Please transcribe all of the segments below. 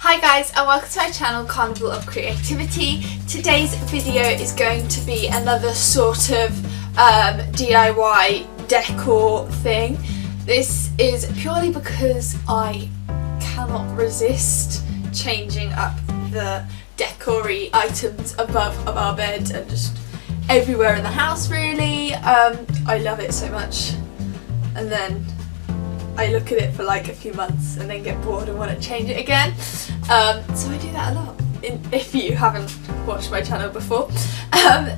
Hi guys, and welcome to my channel Carnival of Creativity. Today's video is going to be another sort of DIY decor thing. This is purely because I cannot resist changing up the decor-y items above of our bed and just everywhere in the house really. I love it so much, and then I look at it for like a few months and then get bored and want to change it again. So I do that a lot. If you haven't watched my channel before,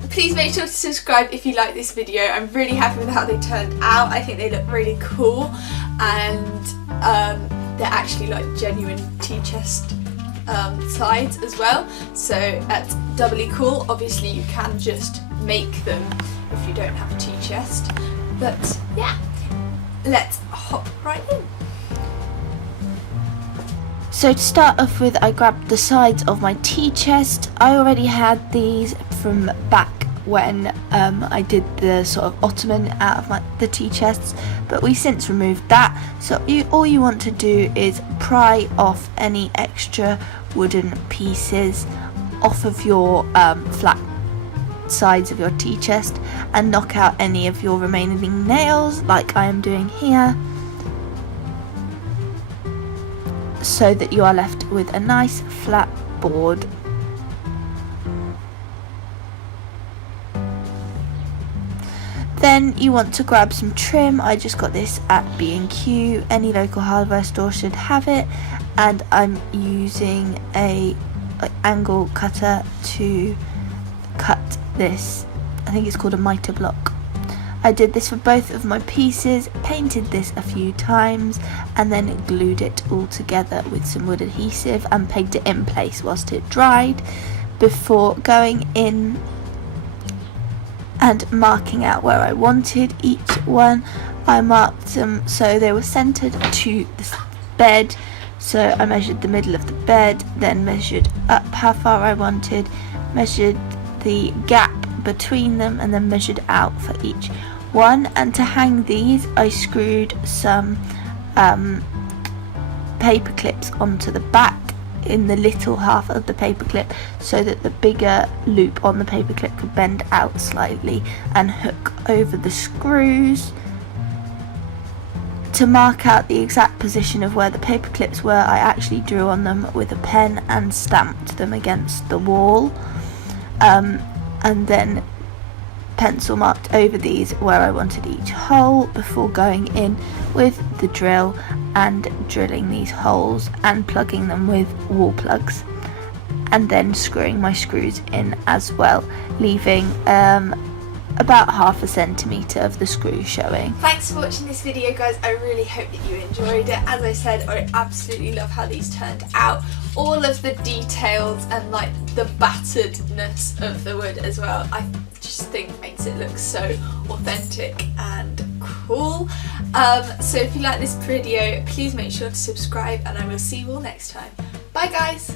please make sure to subscribe if you like this video. I'm really happy with how they turned out. I think they look really cool, and they're actually like genuine tea chest sides as well, so that's doubly cool. Obviously you can just make them if you don't have a tea chest, but yeah, let's hop right in. So to start off with, I grabbed the sides of my tea chest. I already had these from back when I did the sort of ottoman out of the tea chests, but we since removed that. So all you want to do is pry off any extra wooden pieces off of your flat sides of your tea chest and knock out any of your remaining nails like I am doing here, so that you are left with a nice flat board. Then you want to grab some trim. I just got this at B&Q, any local hardware store should have it, and I'm using a angle cutter to cut this. I think it's called a mitre block. I did this for both of my pieces, painted this a few times, and then glued it all together with some wood adhesive and pegged it in place whilst it dried before going in and marking out where I wanted each one. I marked them so they were centered to the bed, so I measured the middle of the bed, then measured up how far I wanted, measured the gap between them, and then measured out for each one. And to hang these, I screwed some paper clips onto the back in the little half of the paper clip, so that the bigger loop on the paper clip could bend out slightly and hook over the screws. To mark out the exact position of where the paper clips were, I actually drew on them with a pen and stamped them against the wall, and then pencil marked over these where I wanted each hole before going in with the drill and drilling these holes and plugging them with wall plugs, and then screwing my screws in as well, leaving about 1/2 centimetre of the screw showing. Thanks for watching this video guys, I really hope that you enjoyed it. As I said, I absolutely love how these turned out. All of the details and like the batteredness of the wood as well, I just think makes it look so authentic and cool. So if you like this video, please make sure to subscribe, and I will see you all next time. Bye guys!